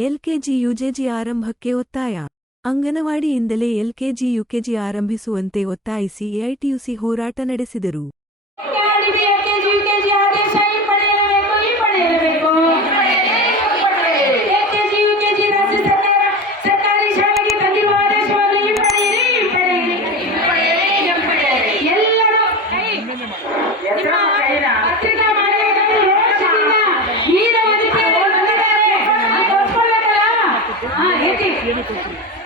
LKG ಯುಜೆಜಿ ಆರಂಭಕ್ಕೆ ಒತ್ತಾಯ. ಅಂಗನವಾಡಿಯಿಂದಲೇ LKG UKG ಆರಂಭಿಸುವಂತೆ ಒತ್ತಾಯಿಸಿ ಎಐಟಿಯುಸಿ ಹೋರಾಟ ನಡೆಸಿದರು. করছি